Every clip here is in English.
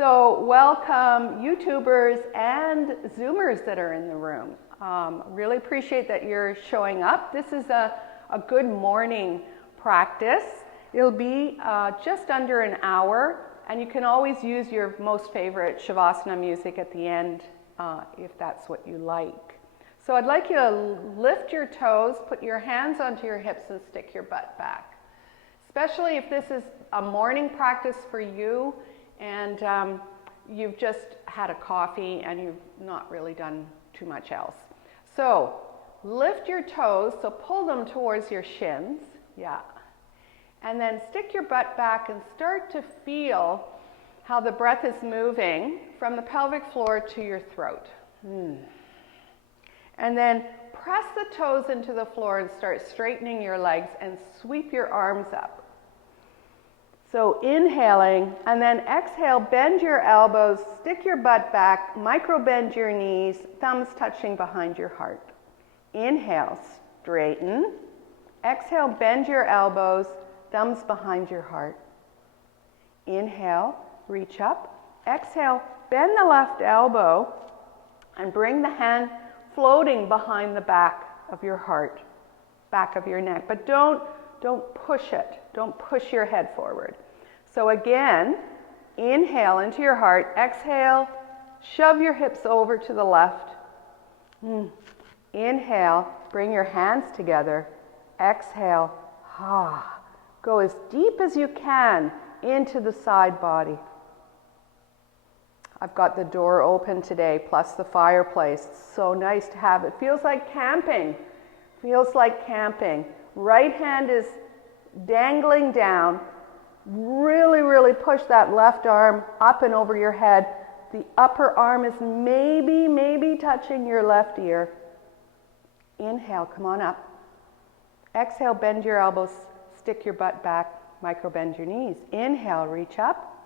So welcome YouTubers and Zoomers that are in the room. Really appreciate that you're showing up. This is a good morning practice. It'll be just under an hour, and you can always use your most favorite Shavasana music at the end if that's what you like. So I'd like you to lift your toes, put your hands onto your hips and stick your butt back. Especially if this is a morning practice for you and you've just had a coffee and you've not really done too much else. So lift your toes, so pull them towards your shins, yeah. And then stick your butt back and start to feel how the breath is moving from the pelvic floor to your throat. And then press the toes into the floor and start straightening your legs and sweep your arms up. So inhaling, and then exhale, bend your elbows, stick your butt back, micro bend your knees, thumbs touching behind your heart. Inhale, straighten. Exhale, bend your elbows, thumbs behind your heart. Inhale, reach up. Exhale, bend the left elbow and bring the hand floating behind the back of your heart, back of your neck. But don't push it. Don't push your head forward. So again, inhale into your heart. Exhale, shove your hips over to the left. Inhale, bring your hands together. Exhale, go as deep as you can into the side body. I've got the door open today, plus the fireplace. It's so nice to have. It feels like camping. Feels like camping. Right hand is dangling down. Really, really push that left arm up and over your head. The upper arm is maybe touching your left ear. Inhale, come on up. Exhale, bend your elbows, stick your butt back, micro bend your knees. Inhale, reach up.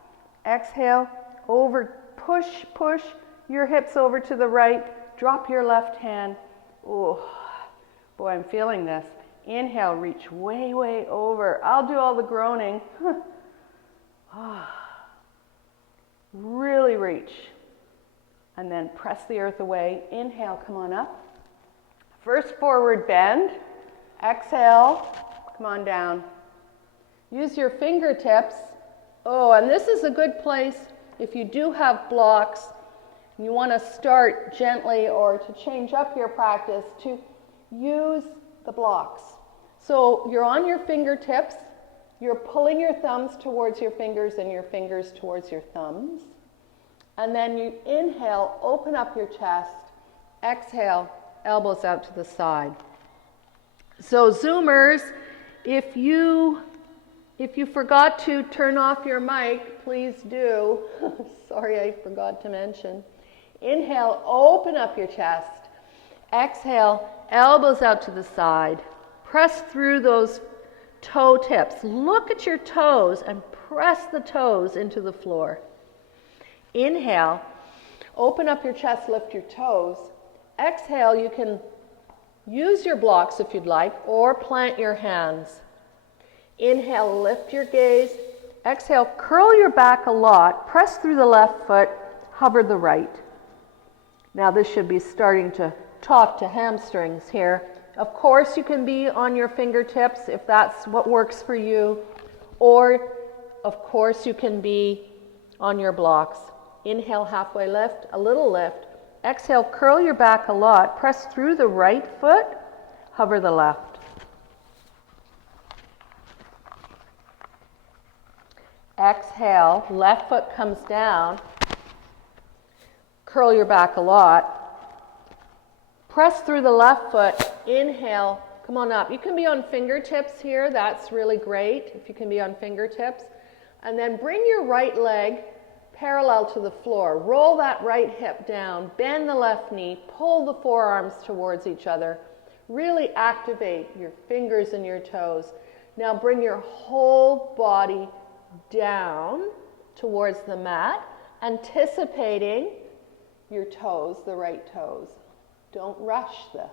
Exhale, over, push your hips over to the right. Drop your left hand. Oh, boy, I'm feeling this. Inhale, reach way over. I'll do all the groaning. Really reach. And then press the earth away. Inhale, come on up. First forward bend. Exhale, come on down. Use your fingertips. Oh, and this is a good place if you do have blocks and you want to start gently or to change up your practice, to use the blocks. So you're on your fingertips, you're pulling your thumbs towards your fingers and your fingers towards your thumbs. And then you inhale, open up your chest. Exhale, elbows out to the side. So Zoomers, if you forgot to turn off your mic, please do. Sorry, I forgot to mention. Inhale, open up your chest. Exhale, elbows out to the side. Press through those toe tips. Look at your toes and press the toes into the floor. Inhale, open up your chest, lift your toes. Exhale, you can use your blocks if you'd like, or plant your hands. Inhale, lift your gaze. Exhale, curl your back a lot. Press through the left foot, hover the right. Now this should be starting to talk to hamstrings here. Of course, you can be on your fingertips if that's what works for you. Or, of course, you can be on your blocks. Inhale, halfway lift, a little lift. Exhale, curl your back a lot. Press through the right foot, hover the left. Exhale, left foot comes down. Curl your back a lot. Press through the left foot. Inhale, come on up. You can be on fingertips here. That's really great if you can be on fingertips. And then bring your right leg parallel to the floor. Roll that right hip down. Bend the left knee. Pull the forearms towards each other. Really activate your fingers and your toes. Now bring your whole body down towards the mat, anticipating your toes, the right toes. Don't rush this.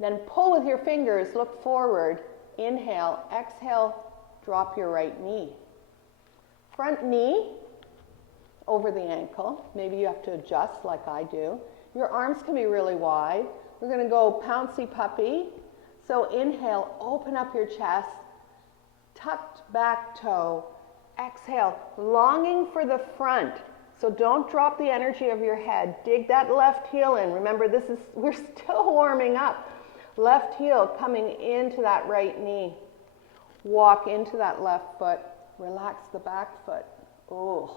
Then pull with your fingers, look forward, inhale, exhale, drop your right knee. Front knee, over the ankle. Maybe you have to adjust like I do. Your arms can be really wide. We're going to go pouncy puppy. So inhale, open up your chest, tucked back toe. Exhale, longing for the front. So don't drop the energy of your head. Dig that left heel in. Remember, we're still warming up. Left heel coming into that right knee. Walk into that left foot. Relax the back foot. Oh,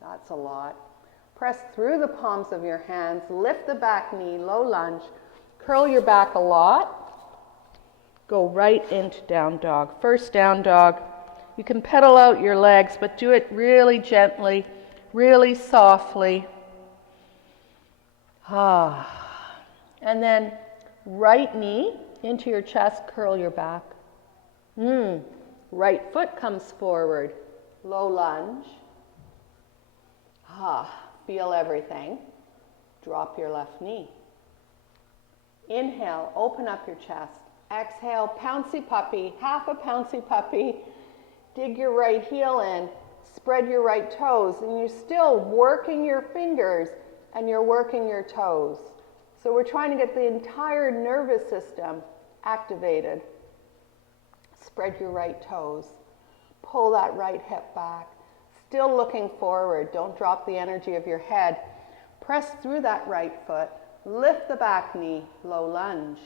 that's a lot. Press through the palms of your hands. Lift the back knee, low lunge. Curl your back a lot. Go right into down dog. First down dog. You can pedal out your legs, but do it really gently, really softly. And then right knee into your chest, curl your back. Right foot comes forward, low lunge. Feel everything. Drop your left knee. Inhale, open up your chest. Exhale, pouncy puppy, half a pouncy puppy. Dig your right heel in, spread your right toes, and you're still working your fingers and you're working your toes. So we're trying to get the entire nervous system activated. Spread your right toes. Pull that right hip back. Still looking forward. Don't drop the energy of your head. Press through that right foot. Lift the back knee, low lunge.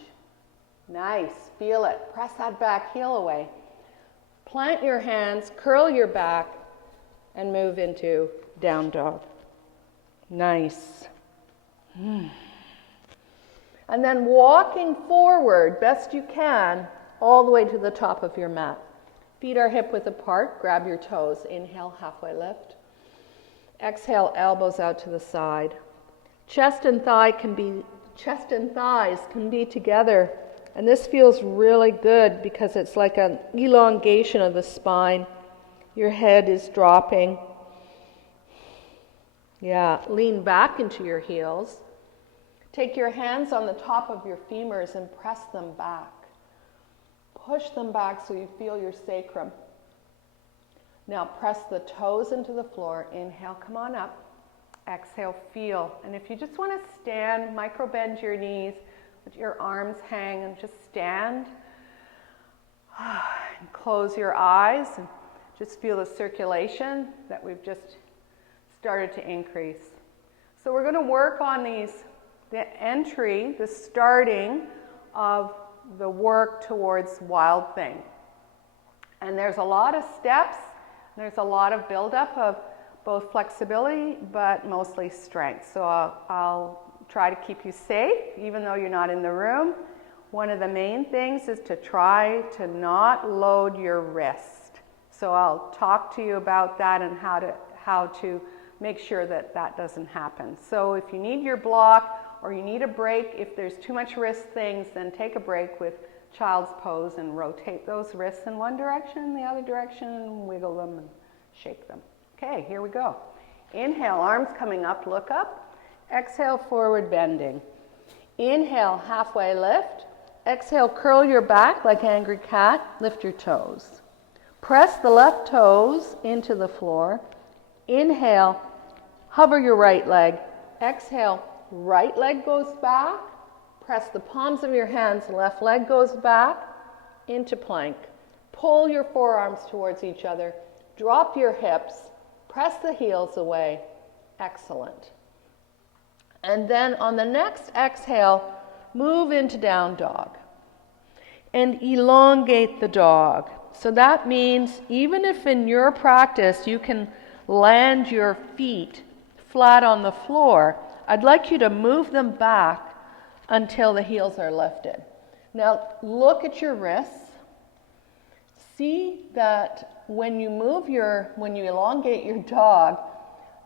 Nice, feel it. Press that back heel away. Plant your hands, curl your back, and move into down dog. Nice. And then walking forward, best you can, all the way to the top of your mat. Feet are hip width apart, grab your toes. Inhale, halfway lift. Exhale, elbows out to the side. Chest and thighs can be together. And this feels really good because it's like an elongation of the spine. Your head is dropping. Yeah, lean back into your heels. Take your hands on the top of your femurs and press them back. Push them back so you feel your sacrum. Now press the toes into the floor. Inhale, come on up. Exhale, feel. And if you just want to stand, micro bend your knees, let your arms hang and just stand. And close your eyes and just feel the circulation that we've just started to increase. So we're going to work on the entry, the starting of the work towards Wild Thing. And there's a lot of steps, there's a lot of buildup of both flexibility, but mostly strength. So I'll try to keep you safe, even though you're not in the room. One of the main things is to try to not load your wrist. So I'll talk to you about that and how to make sure that that doesn't happen. So if you need your block or you need a break, if there's too much wrist things, then take a break with child's pose and rotate those wrists in one direction, the other direction, and wiggle them and shake them. Okay, here we go. Inhale, arms coming up, look up. Exhale, forward bending. Inhale, halfway lift. Exhale, curl your back like angry cat. Lift your toes. Press the left toes into the floor. Inhale, hover your right leg. Exhale, right leg goes back. Press the palms of your hands, left leg goes back into plank. Pull your forearms towards each other. Drop your hips. Press the heels away. Excellent. And then on the next exhale, move into down dog. And elongate the dog. So that means even if in your practice you can land your feet flat on the floor, I'd like you to move them back until the heels are lifted. Now look at your wrists. See that when you elongate your dog,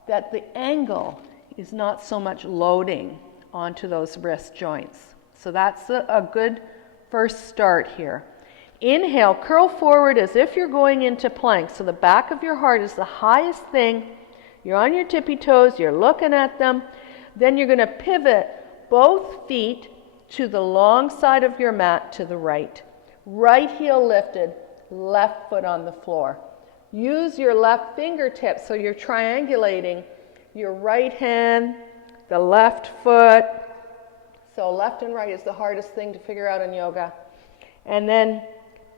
that the angle is not so much loading onto those wrist joints. So that's a good first start here. Inhale, curl forward as if you're going into plank. So the back of your heart is the highest thing. You're on your tippy toes, you're looking at them. Then you're going to pivot both feet to the long side of your mat to the right. Right heel lifted, left foot on the floor. Use your left fingertips so you're triangulating your right hand, the left foot. So left and right is the hardest thing to figure out in yoga. And then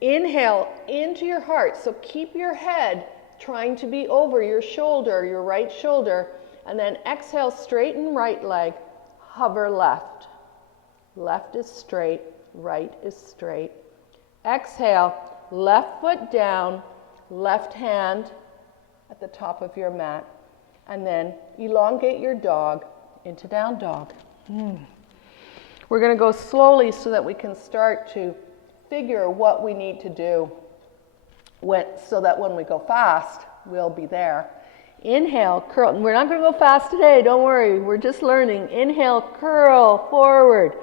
inhale into your heart. So keep your head trying to be over your shoulder, your right shoulder. And then exhale, straighten right leg, hover left. Left is straight, right is straight. Exhale, left foot down, left hand at the top of your mat. And then elongate your dog into down dog. We're going to go slowly so that we can start to figure what we need to do so that when we go fast, we'll be there. Inhale, curl. We're not going to go fast today, don't worry. We're just learning. Inhale, curl forward.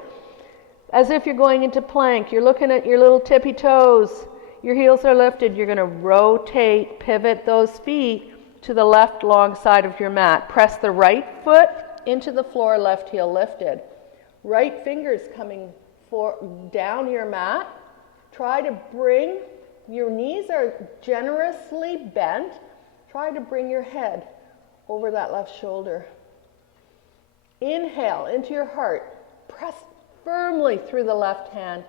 As if you're going into plank. You're looking at your little tippy toes. Your heels are lifted. You're going to rotate, pivot those feet to the left long side of your mat. Press the right foot into the floor, left heel lifted. Right fingers coming down your mat. Try to bring, your knees are generously bent. Try to bring your head over that left shoulder. Inhale into your heart. Press firmly through the left hand.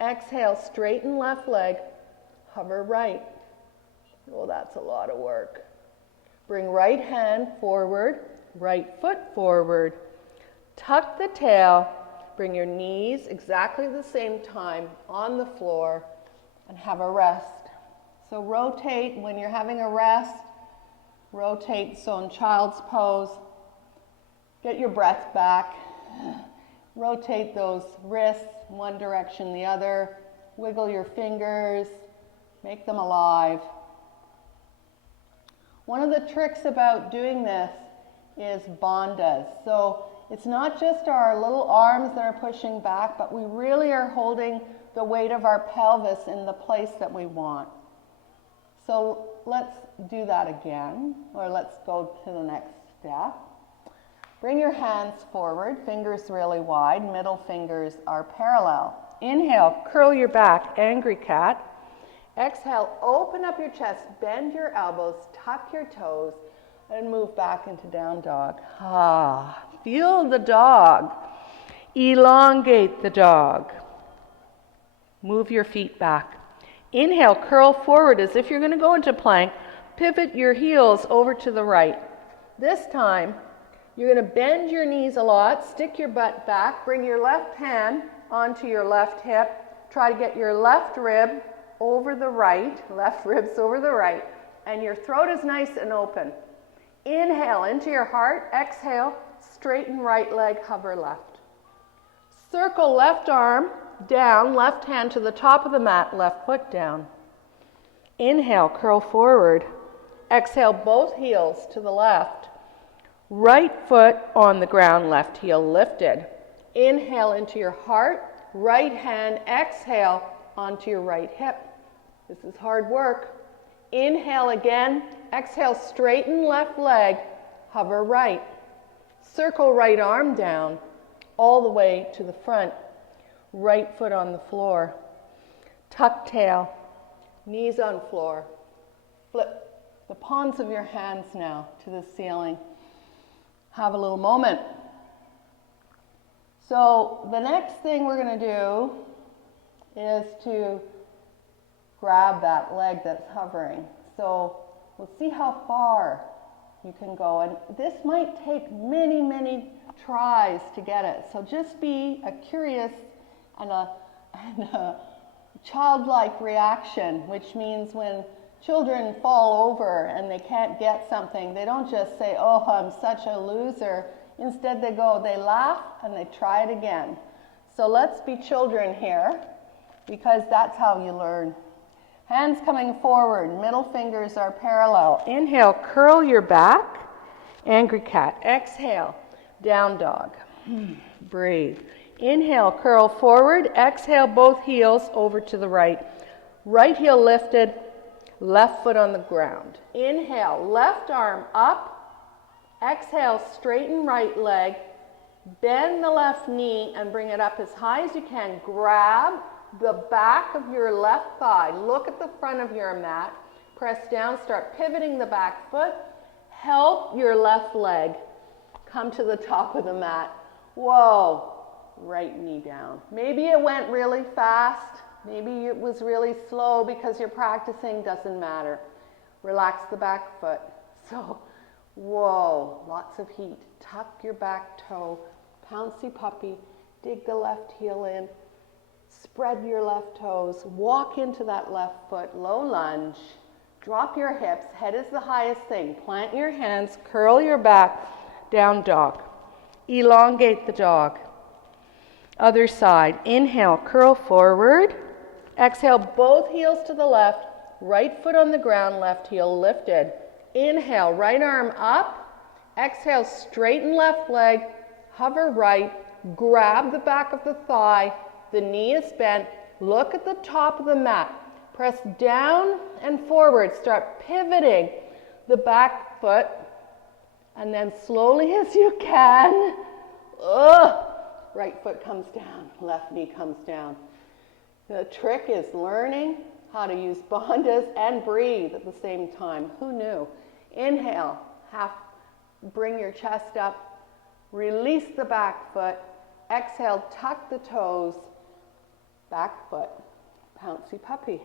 Exhale, straighten left leg. Hover right. Oh, that's a lot of work. Bring right hand forward, right foot forward. Tuck the tail. Bring your knees exactly the same time on the floor and have a rest. So rotate when you're having a rest. Rotate, so in child's pose, get your breath back. Rotate those wrists one direction, the other. Wiggle your fingers, make them alive. One of the tricks about doing this is bandhas. So it's not just our little arms that are pushing back, but we really are holding the weight of our pelvis in the place that we want. So let's do that again, or let's go to the next step. Bring your hands forward, fingers really wide, middle fingers are parallel. Inhale, curl your back, angry cat. Exhale, open up your chest, bend your elbows, tuck your toes, and move back into down dog. Feel the dog. Elongate the dog. Move your feet back. Inhale, curl forward as if you're going to go into plank. Pivot your heels over to the right. This time, you're going to bend your knees a lot, stick your butt back, bring your left hand onto your left hip. Try to get your left rib over the right, left ribs over the right, and your throat is nice and open. Inhale into your heart, exhale, straighten right leg, hover left. Circle left arm down, left hand to the top of the mat, left foot down. Inhale, curl forward. Exhale, both heels to the left. Right foot on the ground, left heel lifted. Inhale into your heart, right hand, exhale onto your right hip. This is hard work. Inhale again, exhale, straighten left leg, hover right. Circle right arm down, all the way to the front. Right foot on the floor. Tuck tail, knees on floor. Flip the palms of your hands now to the ceiling. Have a little moment. So the next thing we're going to do is to grab that leg that's hovering. So we'll see how far you can go. And this might take many, many tries to get it. So just be a curious and a childlike reaction, which means when children fall over and they can't get something, they don't just say, oh, I'm such a loser. Instead they laugh and they try it again. So let's be children here, because that's how you learn. Hands coming forward, middle fingers are parallel. Inhale, curl your back, angry cat. Exhale, down dog. Breathe. Inhale, curl forward. Exhale, both heels over to the right. Right heel lifted, left foot on the ground. Inhale, left arm up. Exhale, straighten right leg. Bend the left knee and bring it up as high as you can. Grab the back of your left thigh. Look at the front of your mat. Press down, start pivoting the back foot. help your left leg come to the top of the mat. Whoa, right knee down. Maybe it went really fast. Maybe it was really slow because you're practicing, doesn't matter. Relax the back foot. So, whoa, lots of heat. Tuck your back toe, pouncy puppy, dig the left heel in, spread your left toes, walk into that left foot, low lunge, drop your hips, head is the highest thing. Plant your hands, curl your back, down dog. Elongate the dog. Other side, inhale, curl forward. Exhale, both heels to the left, right foot on the ground, left heel lifted. Inhale, right arm up. Exhale, straighten left leg, hover right, grab the back of the thigh, the knee is bent, look at the top of the mat. Press down and forward, start pivoting the back foot, and then slowly as you can, right foot comes down, left knee comes down. The trick is learning how to use bandhas and breathe at the same time. Who knew? Inhale, bring your chest up, release the back foot. Exhale, tuck the toes, back foot, pouncy puppy.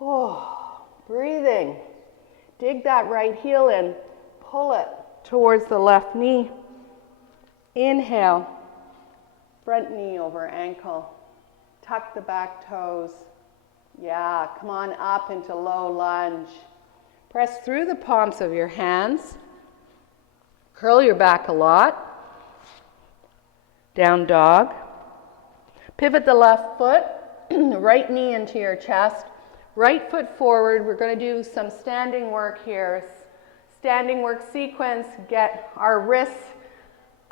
Oh, breathing. Dig that right heel in, pull it towards the left knee. Inhale, front knee over ankle. Tuck the back toes. Yeah, come on up into low lunge. Press through the palms of your hands. Curl your back a lot. Down dog. Pivot the left foot, right knee into your chest. Right foot forward. We're going to do some standing work here. Standing work sequence, get our wrists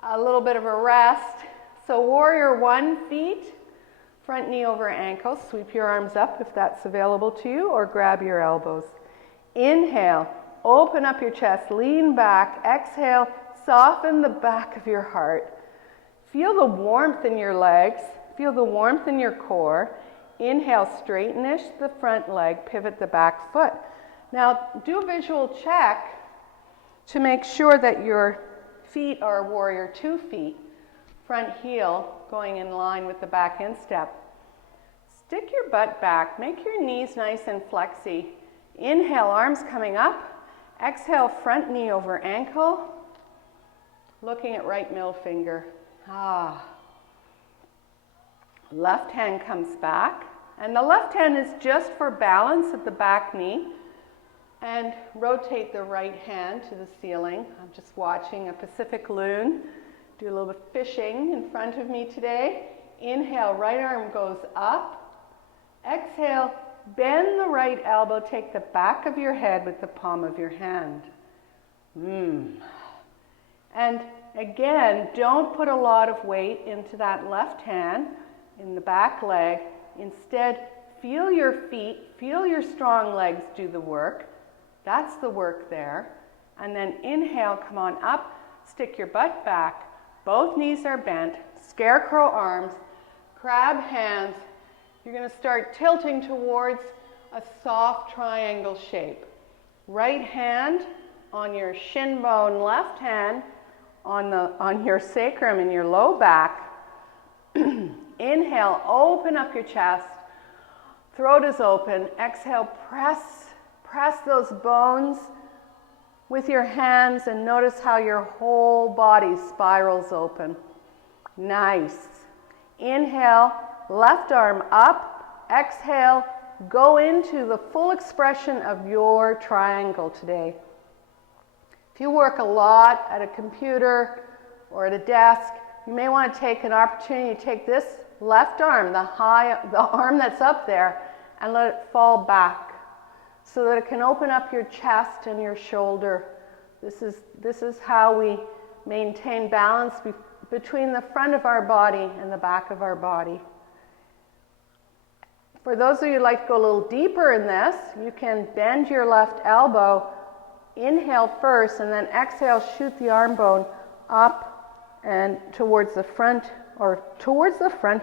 a little bit of a rest. So warrior one, feet. Front knee over ankle, sweep your arms up if that's available to you, or grab your elbows. Inhale, open up your chest, lean back. Exhale, soften the back of your heart. Feel the warmth in your legs, feel the warmth in your core. Inhale, straightenish the front leg, pivot the back foot. Now do a visual check to make sure that your feet are warrior 2 feet. Front heel going in line with the back instep. Stick your butt back. Make your knees nice and flexy. Inhale, arms coming up. Exhale, front knee over ankle. Looking at right middle finger. Left hand comes back. And the left hand is just for balance at the back knee. And rotate the right hand to the ceiling. I'm just watching a Pacific loon. Do a little bit of fishing in front of me today. Inhale, right arm goes up. Exhale, bend the right elbow. Take the back of your head with the palm of your hand. And again, don't put a lot of weight into that left hand in the back leg. Instead, feel your feet, feel your strong legs do the work. That's the work there. And then inhale, come on up, stick your butt back. Both knees are bent, scarecrow arms, crab hands. You're going to start tilting towards a soft triangle shape. Right hand on your shin bone, left hand on your sacrum in your low back. Inhale, open up your chest. Throat is open. Exhale, press those bones with your hands and notice how your whole body spirals open. Nice. Inhale, left arm up. Exhale, go into the full expression of your triangle today. If you work a lot at a computer or at a desk, you may want to take an opportunity to take this left arm, the arm that's up there, and let it fall back so that it can open up your chest and your shoulder. This is how we maintain balance between the front of our body and the back of our body. For those of you who'd like to go a little deeper in this, you can bend your left elbow, inhale first, and then exhale, shoot the arm bone up and towards the front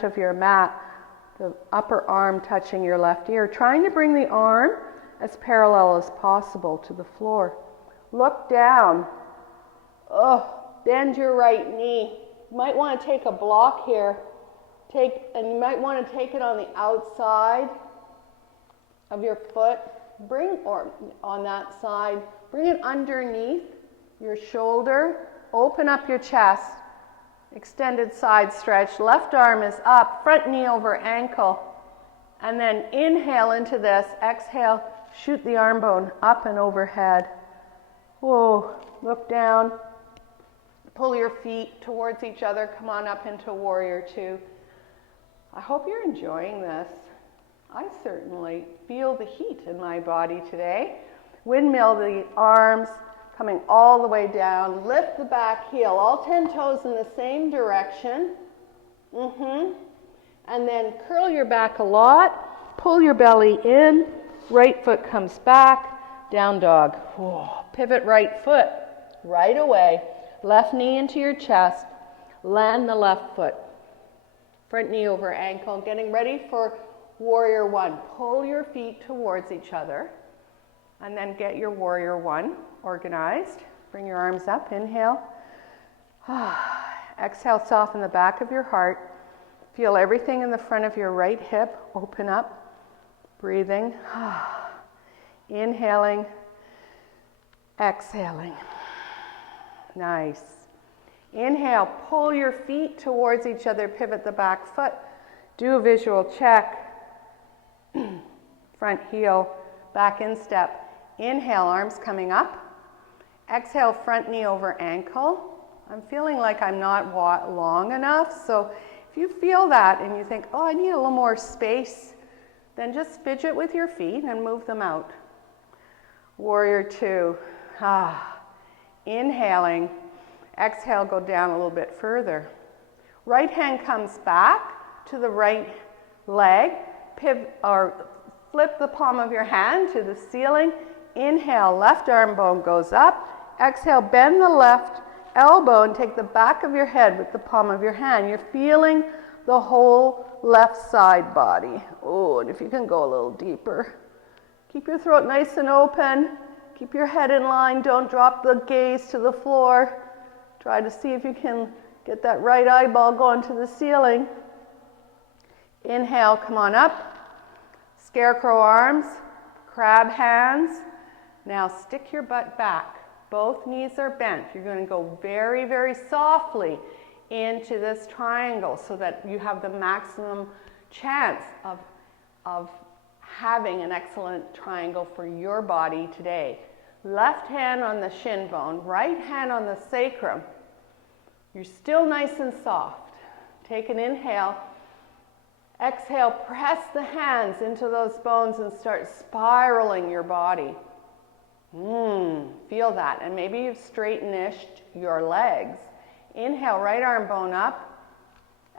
of your mat, the upper arm touching your left ear, trying to bring the arm as parallel as possible to the floor. Look down. Bend your right knee. You might want to take a block here. And you might want to take it on the outside of your foot. Or on that side. Bring it underneath your shoulder. Open up your chest. Extended side stretch. Left arm is up. Front knee over ankle. And then inhale into this. Exhale. Shoot the arm bone up and overhead. Whoa. Look down. Pull your feet towards each other. Come on up into warrior two. I hope you're enjoying this. I certainly feel the heat in my body today. Windmill the arms, coming all the way down. Lift the back heel, all 10 toes in the same direction. And then curl your back a lot. Pull your belly in. Right foot comes back. Down dog. Whoa. Pivot right foot. Right away. Left knee into your chest. Land the left foot. Front knee over ankle. Getting ready for warrior one. Pull your feet towards each other. And then get your warrior one organized. Bring your arms up. Inhale. Exhale, soften the back of your heart. Feel everything in the front of your right hip open up. Breathing. Inhaling. Exhaling. Nice. Inhale, pull your feet towards each other, pivot the back foot. Do a visual check. Front heel, back instep. Inhale, arms coming up. Exhale, front knee over ankle. I'm feeling like I'm not long enough, so if you feel that and you think, oh, I need a little more space, then just fidget with your feet and move them out. Warrior two. Inhaling. Exhale, go down a little bit further. Right hand comes back to the right leg. Flip the palm of your hand to the ceiling. Inhale, left arm bone goes up. Exhale, bend the left elbow and take the back of your head with the palm of your hand. You're feeling the whole left side body. Oh, and if you can go a little deeper. Keep your throat nice and open. Keep your head in line. Don't drop the gaze to the floor. Try to see if you can get that right eyeball going to the ceiling. Inhale, come on up. Scarecrow arms, crab hands. Now stick your butt back. Both knees are bent. You're going to go very, very softly into this triangle so that you have the maximum chance of having an excellent triangle for your body today. Left hand on the shin bone, right hand on the sacrum. You're still nice and soft. Take an inhale. Exhale, press the hands into those bones and start spiraling your body. Feel that. And maybe you've straightened-ished your legs. Inhale, right arm bone up.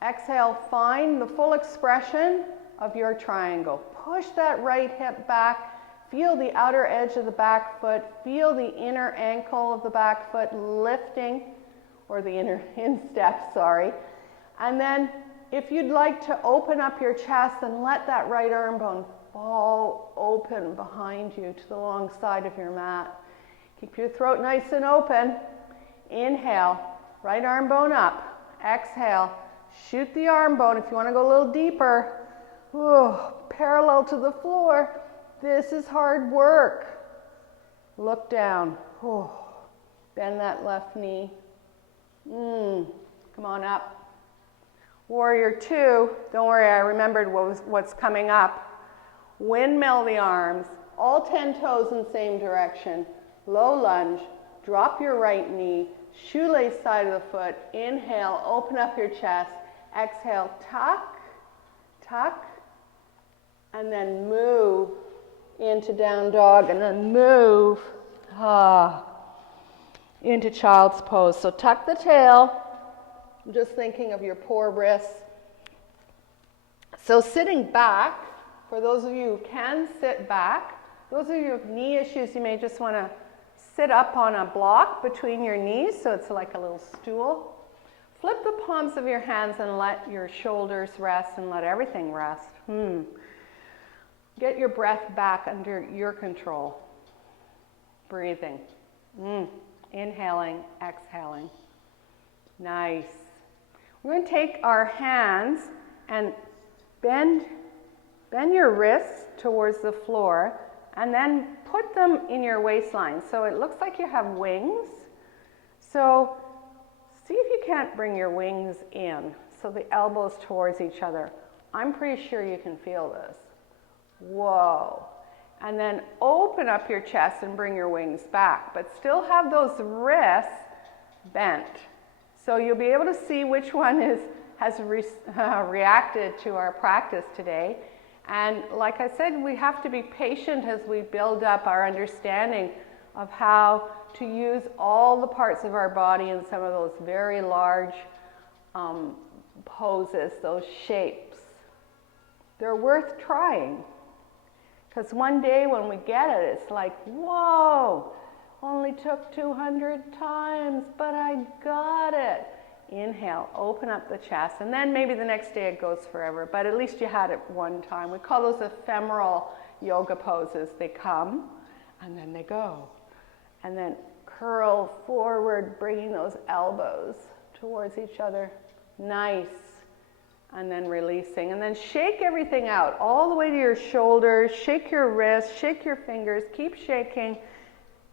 Exhale, find the full expression of your triangle. Push that right hip back. Feel the outer edge of the back foot. Feel the inner ankle of the back foot lifting, or the inner instep, sorry. And then if you'd like to open up your chest and let that right arm bone fall open behind you to the long side of your mat. Keep your throat nice and open. Inhale, right arm bone up. Exhale, shoot the arm bone if you want to go a little deeper. Parallel to the floor. This is hard work. Look down. Bend that left knee. Come on up. Warrior two. Don't worry, I remembered what's coming up. Windmill the arms. All 10 toes in the same direction. Low lunge. Drop your right knee. Shoelace side of the foot. Inhale, open up your chest. Exhale, tuck, tuck. And then move into down dog, and then move into child's pose. So tuck the tail. I'm just thinking of your poor wrists. So sitting back, for those of you who can sit back, those of you who have knee issues, you may just want to sit up on a block between your knees, so it's like a little stool. Flip the palms of your hands and let your shoulders rest and let everything rest. Get your breath back under your control. Breathing. Inhaling, exhaling. Nice. We're going to take our hands and bend your wrists towards the floor and then put them in your waistline. So it looks like you have wings. So see if you can't bring your wings in, so the elbows towards each other. I'm pretty sure you can feel this. Whoa. And then open up your chest and bring your wings back, but still have those wrists bent. So you'll be able to see which one has reacted to our practice today. And like I said, we have to be patient as we build up our understanding of how to use all the parts of our body in some of those very large poses, those shapes. They're worth trying. Because one day when we get it, it's like, whoa, only took 200 times, but I got it. Inhale, open up the chest, and then maybe the next day it goes forever, but at least you had it one time. We call those ephemeral yoga poses. They come, and then they go. And then curl forward, bringing those elbows towards each other. Nice. And then releasing. And then shake everything out all the way to your shoulders. Shake your wrists, shake your fingers. Keep shaking.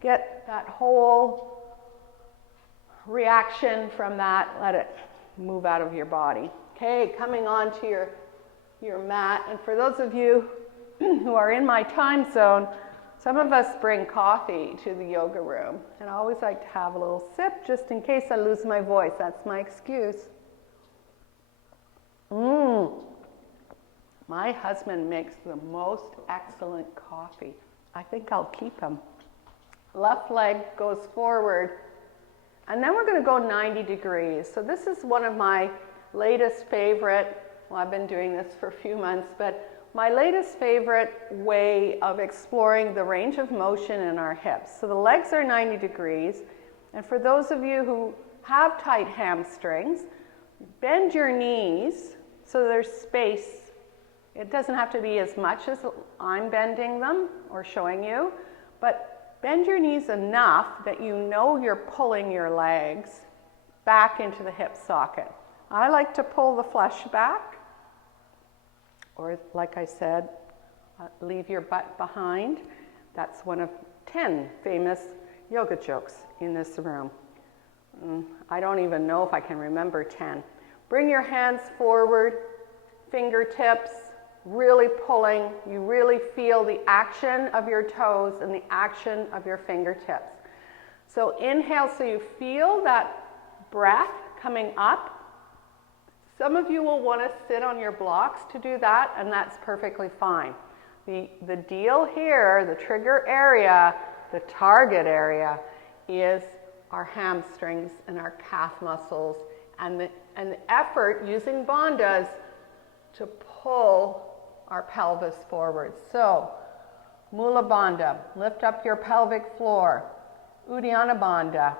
Get that whole reaction from that. Let it move out of your body. Okay, coming on to your mat. And for those of you who are in my time zone, some of us bring coffee to the yoga room. And I always like to have a little sip just in case I lose my voice. That's my excuse. My husband makes the most excellent coffee. I think I'll keep him. Left leg goes forward. And then we're going to go 90 degrees. So this is one of my latest favorite, well, I've been doing this for a few months, but my latest favorite way of exploring the range of motion in our hips. So the legs are 90 degrees. And for those of you who have tight hamstrings, bend your knees so there's space. It doesn't have to be as much as I'm bending them or showing you, but bend your knees enough that you know you're pulling your legs back into the hip socket. I like to pull the flesh back, or like I said, leave your butt behind. That's one of 10 famous yoga jokes in this room. I don't even know if I can remember 10. Bring your hands forward, fingertips, really pulling. You really feel the action of your toes and the action of your fingertips. So inhale so you feel that breath coming up. Some of you will want to sit on your blocks to do that, and that's perfectly fine. The deal here, the trigger area, the target area, is our hamstrings and our calf muscles, and the effort using bandhas to pull our pelvis forward. So, Mula Bandha, lift up your pelvic floor. Uddiyana Bandha,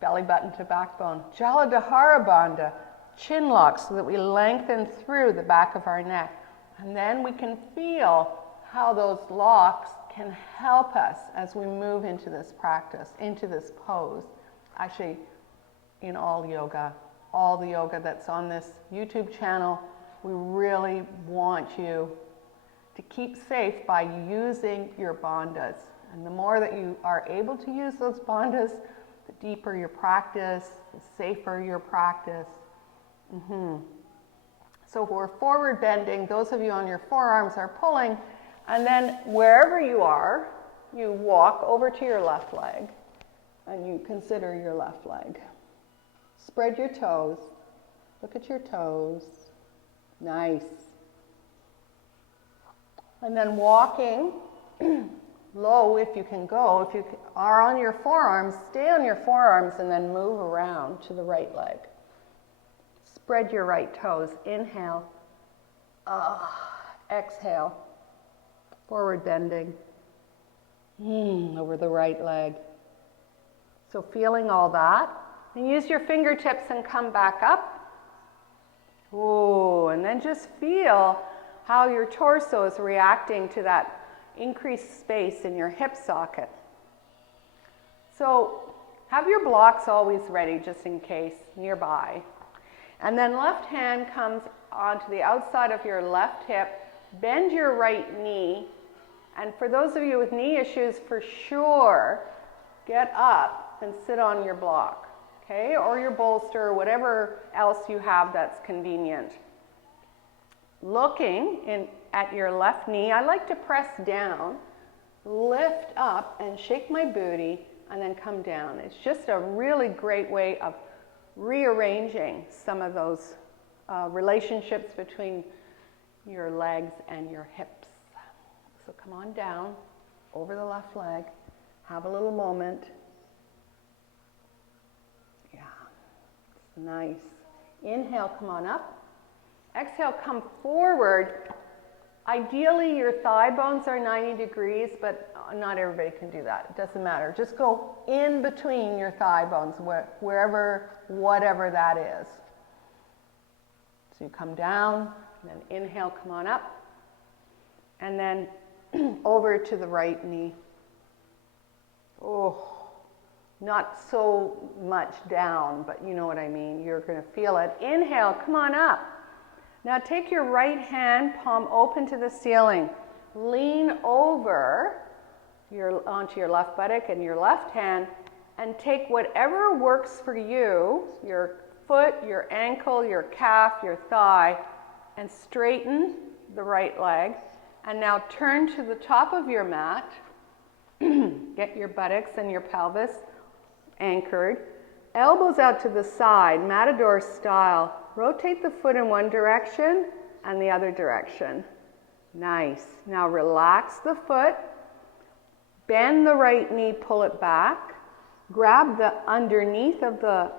belly button to backbone. Jaladhara Bandha, chin lock so that we lengthen through the back of our neck. And then we can feel how those locks can help us as we move into this practice, into this pose. Actually, in all the yoga that's on this YouTube channel, we really want you to keep safe by using your bandhas. And the more that you are able to use those bandhas, the deeper your practice, the safer your practice. So we're forward bending. Those of you on your forearms are pulling. And then wherever you are, you walk over to your left leg and you consider your left leg. Spread your toes. Look at your toes. Nice. And then walking low if you can go. If you are on your forearms, stay on your forearms and then move around to the right leg. Spread your right toes. Inhale. Exhale. Forward bending. Over the right leg. So feeling all that. And use your fingertips and come back up. Ooh, and then just feel how your torso is reacting to that increased space in your hip socket. So have your blocks always ready just in case, nearby. And then left hand comes onto the outside of your left hip. Bend your right knee. And for those of you with knee issues, for sure, get up and sit on your block, okay? Or your bolster, or whatever else you have that's convenient. Looking at your left knee, I like to press down, lift up, and shake my booty, and then come down. It's just a really great way of rearranging some of those relationships between your legs and your hips. So come on down over the left leg. Have a little moment. Yeah, it's nice. Inhale, come on up. Exhale, come forward. Ideally, your thigh bones are 90 degrees, but not everybody can do that. It doesn't matter. Just go in between your thigh bones, wherever, whatever that is. So you come down, and then inhale, come on up, and then over to the right knee. Oh, not so much down, but you know what I mean. You're going to feel it. Inhale, come on up. Now take your right hand, palm open to the ceiling. Lean over onto your left buttock and your left hand, and take whatever works for you, your foot, your ankle, your calf, your thigh, and straighten the right leg. And now turn to the top of your mat. Get your buttocks and your pelvis anchored. Elbows out to the side, matador style. Rotate the foot in one direction and the other direction. Nice. Now relax the foot. Bend the right knee, pull it back. Grab the underneath of the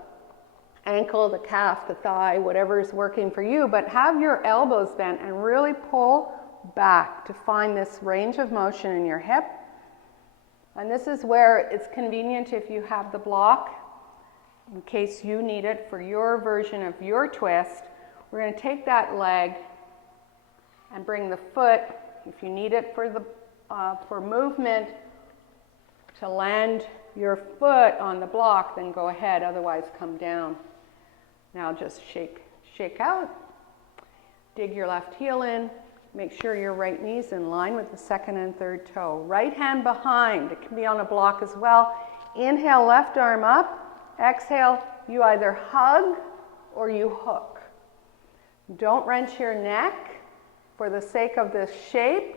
ankle, the calf, the thigh, whatever is working for you, but have your elbows bent and really pull back to find this range of motion in your hip. And this is where it's convenient if you have the block, in case you need it for your version of your twist. We're going to take that leg and bring the foot, if you need it for movement, to land your foot on the block, then go ahead, otherwise come down. Now just shake out, dig your left heel in, make sure your right knee's in line with the second and third toe. Right hand behind, it can be on a block as well. Inhale, left arm up. Exhale, you either hug or you hook. Don't wrench your neck for the sake of this shape.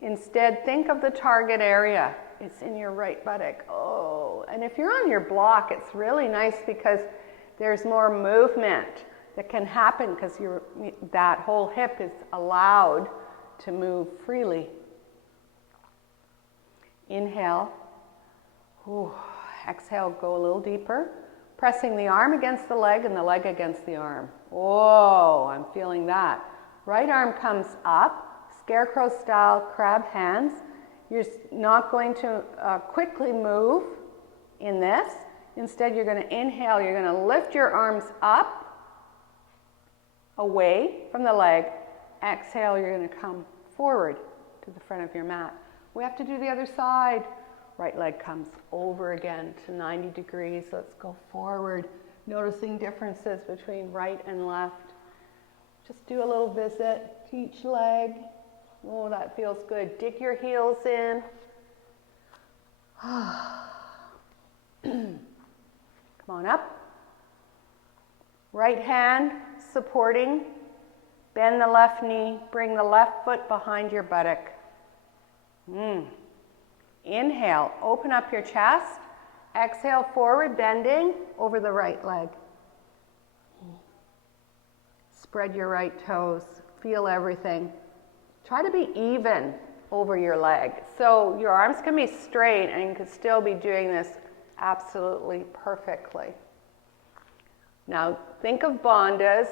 Instead, think of the target area. It's in your right buttock. Oh, and if you're on your block, it's really nice because there's more movement that can happen because that whole hip is allowed to move freely. Inhale. Ooh. Exhale, go a little deeper. Pressing the arm against the leg and the leg against the arm. Whoa, I'm feeling that. Right arm comes up, scarecrow style, crab hands. You're not going to quickly move in this. Instead, you're going to inhale, you're going to lift your arms up, away from the leg. Exhale, you're going to come forward to the front of your mat. We have to do the other side. Right leg comes over again to 90 degrees. Let's go forward, noticing differences between right and left. Just do a little visit to each leg. Oh, that feels good. Dig your heels in. Come on up. Right hand supporting. Bend the left knee. Bring the left foot behind your buttock. Inhale, open up your chest. Exhale, forward bending over the right leg. Spread your right toes. Feel everything. Try to be even over your leg. So your arms can be straight and you can still be doing this absolutely perfectly. Now think of bandhas.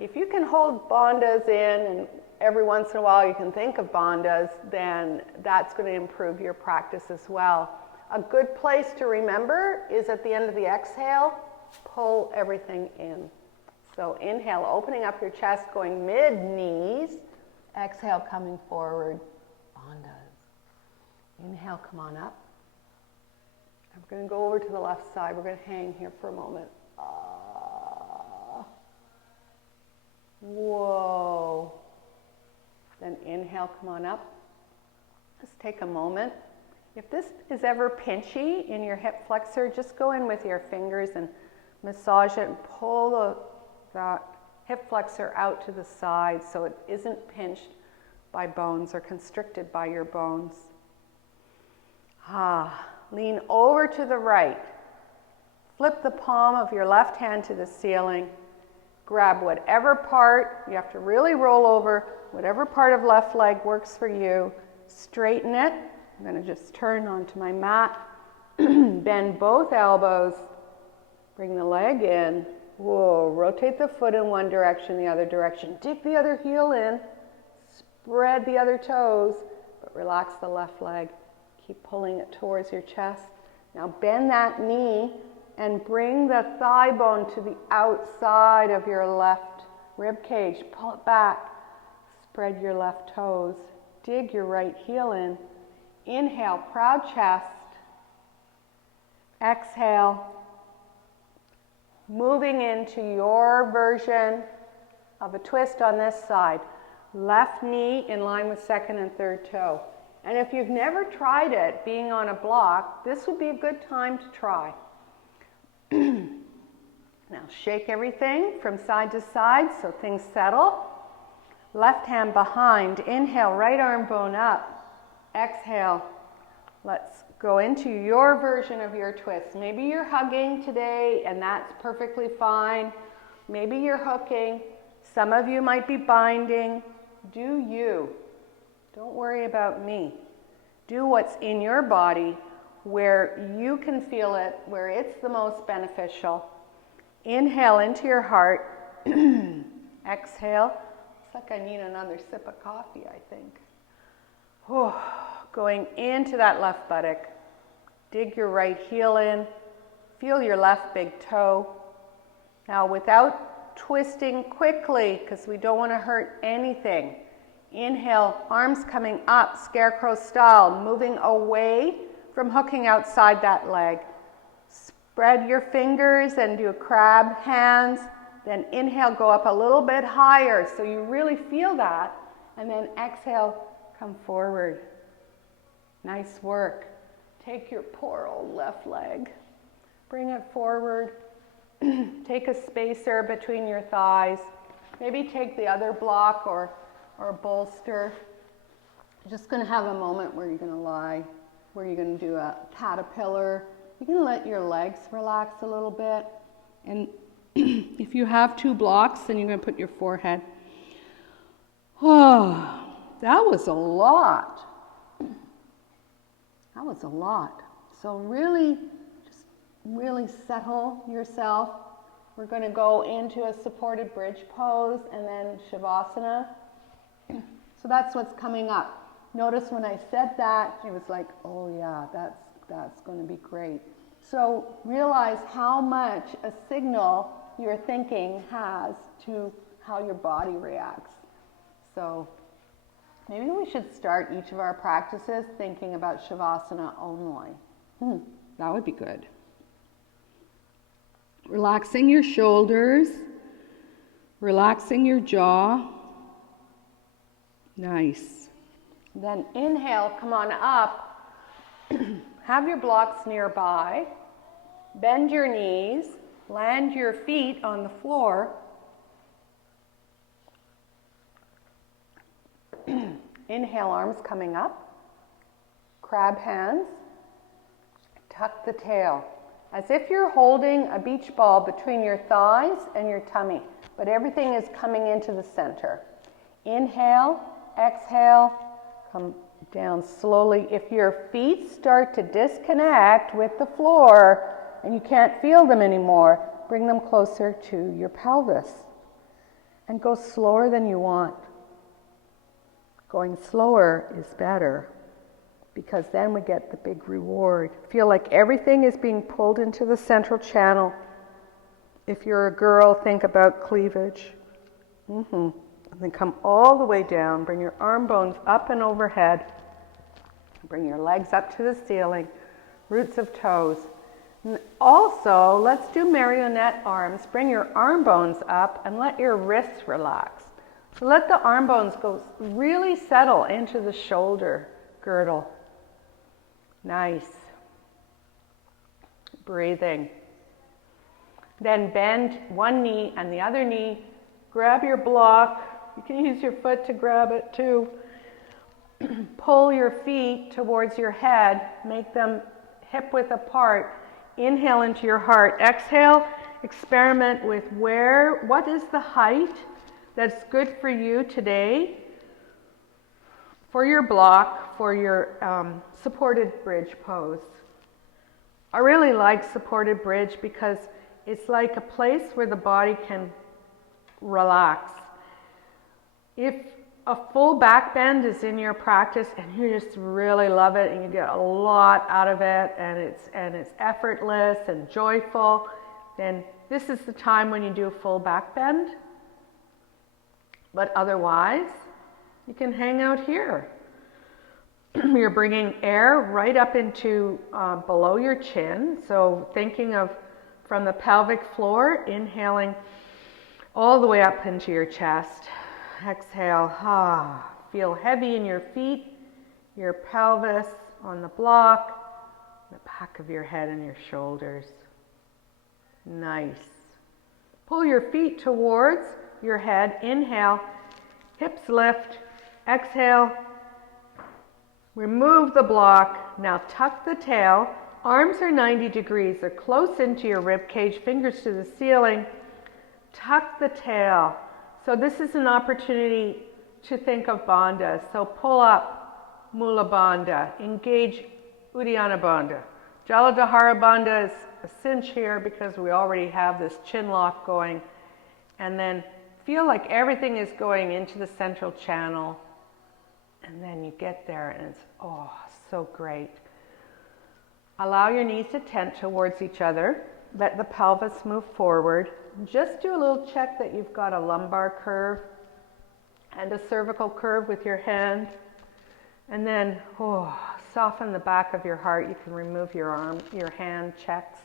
If you can hold bandhas in and every once in a while you can think of bandhas, then that's going to improve your practice as well. A good place to remember is at the end of the exhale, pull everything in. So inhale, opening up your chest, going mid-knees. Exhale, coming forward, bandhas. Inhale, come on up. I'm going to go over to the left side. We're going to hang here for a moment. Whoa. Then inhale, come on up. Just take a moment. If this is ever pinchy in your hip flexor, just go in with your fingers and massage it and pull that hip flexor out to the side so it isn't pinched by bones or constricted by your bones. Lean over to the right. Flip the palm of your left hand to the ceiling. Grab whatever part, you have to really roll over, whatever part of left leg works for you. Straighten it. I'm going to just turn onto my mat. Bend both elbows. Bring the leg in. Whoa, rotate the foot in one direction, the other direction. Dig the other heel in. Spread the other toes, but relax the left leg. Keep pulling it towards your chest. Now bend that knee and bring the thigh bone to the outside of your left rib cage. Pull it back. Spread your left toes. Dig your right heel in. Inhale, proud chest. Exhale. Moving into your version of a twist on this side. Left knee in line with second and third toe. And if you've never tried it, being on a block, this would be a good time to try. Now shake everything from side to side so things settle. Left hand behind. Inhale, right arm bone up. Exhale. Let's go into your version of your twist. Maybe you're hugging today and that's perfectly fine. Maybe you're hooking. Some of you might be binding. Do you. Don't worry about me. Do what's in your body where you can feel it, where it's the most beneficial. Inhale into your heart. Exhale. It's like I need another sip of coffee, I think. Going into that left buttock. Dig your right heel in. Feel your left big toe. Now without twisting quickly, because we don't want to hurt anything. Inhale, arms coming up, scarecrow style, moving away from hooking outside that leg. Spread your fingers and do a crab hands. Then inhale, go up a little bit higher so you really feel that. And then exhale, come forward. Nice work. Take your poor old left leg. Bring it forward. Take a spacer between your thighs. Maybe take the other block or bolster. You're just going to have a moment where you're going to lie, where you're going to do a caterpillar. You can let your legs relax a little bit. And if you have two blocks, then you're going to put your forehead. Oh, that was a lot. That was a lot. So really, just really settle yourself. We're going to go into a supported bridge pose and then Shavasana. So that's what's coming up. Notice when I said that, it was like, oh yeah, that's going to be great. So realize how much a signal your thinking has to how your body reacts. So maybe we should start each of our practices thinking about Shavasana only. That would be good. Relaxing your shoulders, relaxing your jaw. Nice. Then inhale, come on up. Have your blocks nearby. Bend your knees. Land your feet on the floor. Inhale, arms coming up. Crab hands. Tuck the tail. As if you're holding a beach ball between your thighs and your tummy, but everything is coming into the center. Inhale, exhale, come down slowly. If your feet start to disconnect with the floor and you can't feel them anymore, bring them closer to your pelvis and go slower than you want. Going slower is better because then we get the big reward. Feel like everything is being pulled into the central channel. If you're a girl, think about cleavage. And then come all the way down. Bring your arm bones up and overhead. Bring your legs up to the ceiling. roots of toes. Also, let's do marionette arms. Bring your arm bones up and let your wrists relax. So let the arm bones go really settle into the shoulder girdle. Nice. Breathing. Then bend one knee and the other knee. Grab your block. You can use your foot to grab it too. Pull your feet towards your head. Make them hip width apart. Inhale into your heart. Exhale, experiment with what is the height that's good for you today for your block, for your supported bridge pose. I really like supported bridge because it's like a place where the body can relax. If a full back bend is in your practice and you just really love it and you get a lot out of it and it's effortless and joyful, then this is the time when you do a full back bend. But otherwise, you can hang out here. You're bringing air right up into below your chin. So thinking of from the pelvic floor, inhaling all the way up into your chest. Exhale, feel heavy in your feet, your pelvis on the block, the back of your head and your shoulders. Nice. Pull your feet towards your head. Inhale, hips lift. Exhale, remove the block. Now tuck the tail. Arms are 90 degrees. They're close into your rib cage, fingers to the ceiling. Tuck the tail. So this is an opportunity to think of bandhas. So pull up Mula Bandha, engage Uddiyana Bandha. Jaladhara Bandha is a cinch here because we already have this chin lock going. And then feel like everything is going into the central channel. And then you get there and it's, so great. Allow your knees to tent towards each other. Let the pelvis move forward. Just do a little check that you've got a lumbar curve and a cervical curve with your hand. And then, soften the back of your heart. You can remove your hand checks.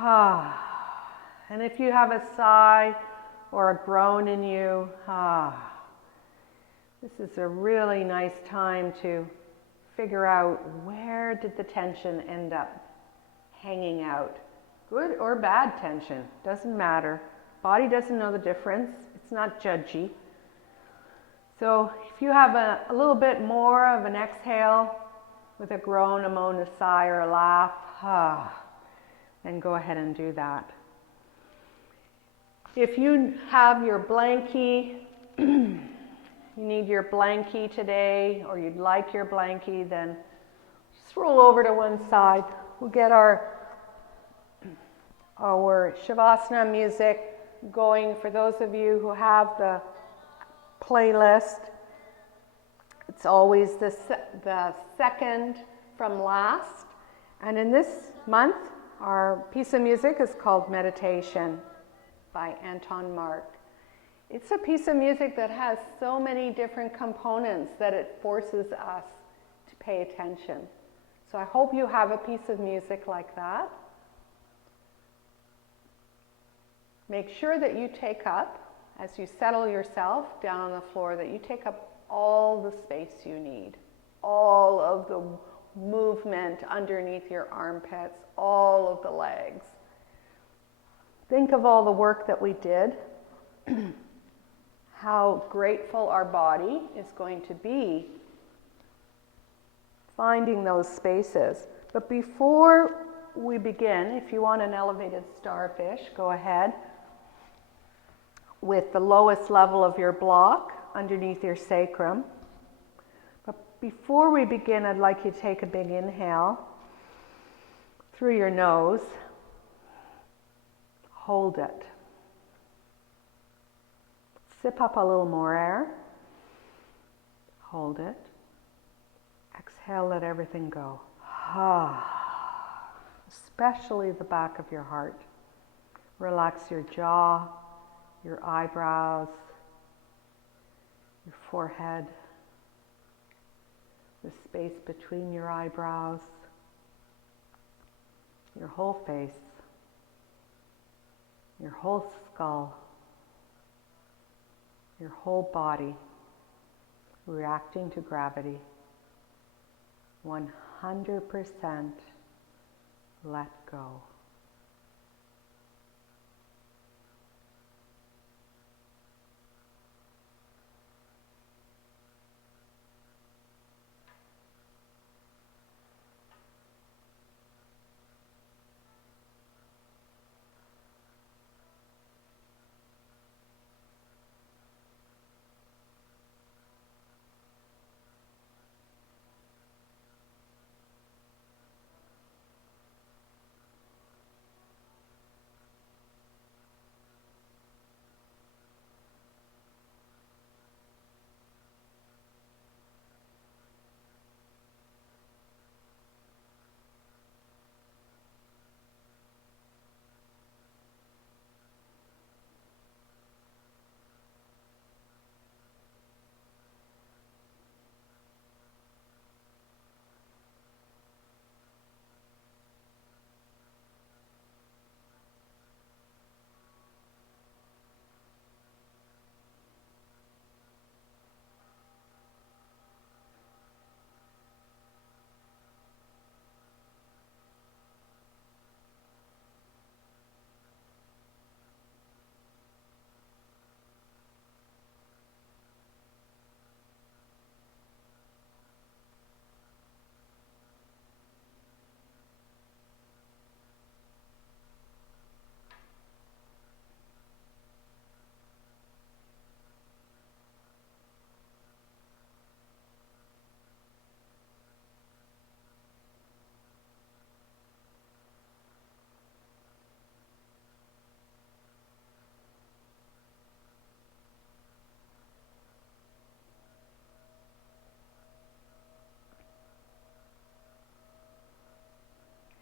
And if you have a sigh or a groan in you, this is a really nice time to figure out where did the tension end up hanging out. Good or bad tension, doesn't matter. Body doesn't know the difference. It's not judgy. So if you have a little bit more of an exhale with a groan, a moan, a sigh, or a laugh, then go ahead and do that. If you have your blankie, you need your blankie today, or you'd like your blankie, then just roll over to one side. We'll get our Shavasana music going. For those of you who have the playlist, it's always the second from last. And in this month, our piece of music is called Meditation by Anton Mark. It's a piece of music that has so many different components that it forces us to pay attention. So I hope you have a piece of music like that. Make sure that you take up, as you settle yourself down on the floor, that you take up all the space you need, all of the movement underneath your armpits, all of the legs. Think of all the work that we did, how grateful our body is going to be finding those spaces. But before we begin, if you want an elevated starfish, go ahead with the lowest level of your block underneath your sacrum. But before we begin, I'd like you to take a big inhale through your nose. Hold it. Sip up a little more air. Hold it. Exhale, let everything go. Especially the back of your heart. Relax your jaw, your eyebrows, your forehead, the space between your eyebrows. your whole face, your whole skull, your whole body reacting to gravity. 100% let go.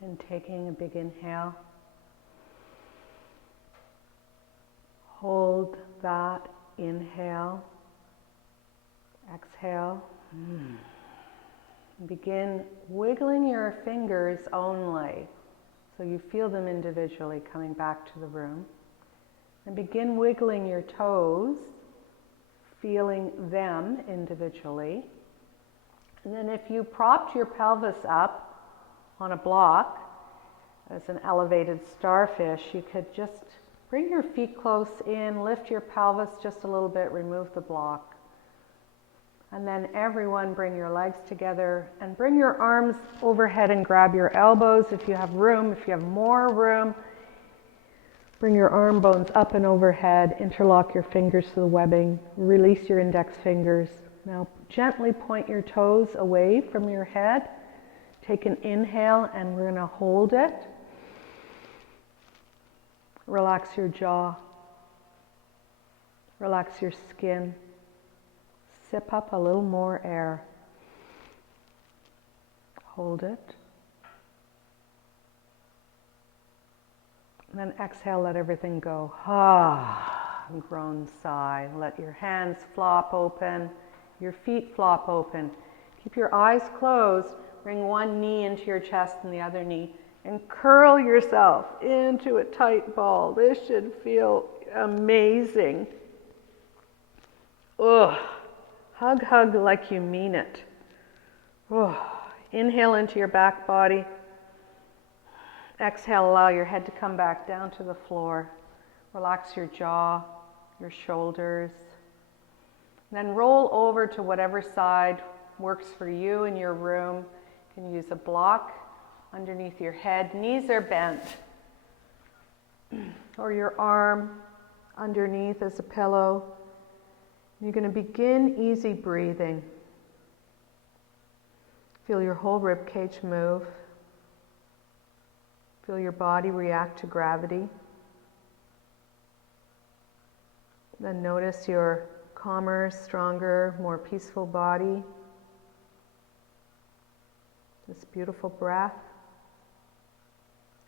And taking a big inhale, hold that inhale, exhale. Begin wiggling your fingers only, so you feel them individually coming back to the room. And begin wiggling your toes, feeling them individually. And then if you propped your pelvis up on a block as an elevated starfish, you could just bring your feet close in, lift your pelvis just a little bit, remove the block. And then everyone bring your legs together and bring your arms overhead and grab your elbows if you have room. If you have more room, bring your arm bones up and overhead, interlock your fingers to the webbing, release your index fingers. Now gently point your toes away from your head. Take an inhale and we're going to hold it. Relax your jaw. Relax your skin. Sip up a little more air. Hold it. And then exhale, let everything go. Groan sigh. Let your hands flop open. Your feet flop open. Keep your eyes closed. Bring one knee into your chest and the other knee, and curl yourself into a tight ball. This should feel amazing. Hug like you mean it. Inhale into your back body. Exhale, allow your head to come back down to the floor. Relax your jaw, your shoulders. And then roll over to whatever side works for you in your room. You can use a block underneath your head. Knees are bent. Or your arm underneath as a pillow. You're going to begin easy breathing. Feel your whole rib cage move. Feel your body react to gravity. Then notice your calmer, stronger, more peaceful body. This beautiful breath.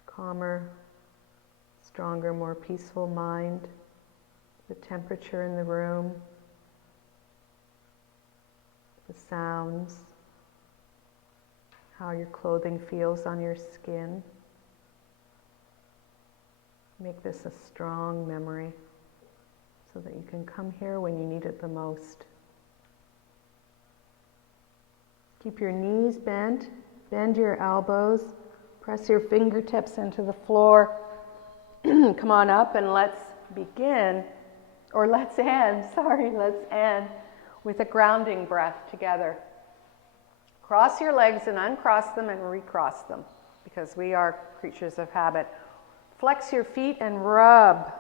Calmer, stronger, more peaceful mind. The temperature in the room. The sounds. How your clothing feels on your skin. Make this a strong memory so that you can come here when you need it the most. Keep your knees bent, bend your elbows, press your fingertips into the floor. Come on up and let's begin, or let's end with a grounding breath together. Cross your legs and uncross them and recross them, because we are creatures of habit. Flex your feet and rub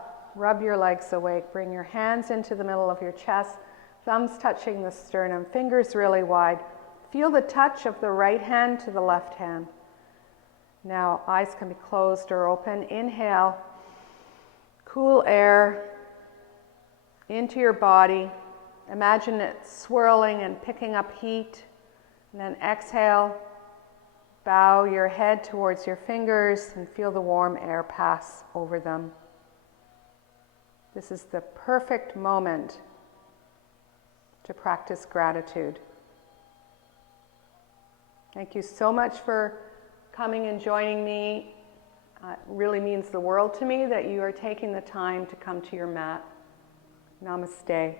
your legs awake. Bring your hands into the middle of your chest, thumbs touching the sternum, fingers really wide. Feel the touch of the right hand to the left hand. Now, eyes can be closed or open. Inhale, cool air into your body. Imagine it swirling and picking up heat. And then exhale, bow your head towards your fingers and feel the warm air pass over them. This is the perfect moment to practice gratitude. Thank you so much for coming and joining me. It really means the world to me that you are taking the time to come to your mat. Namaste.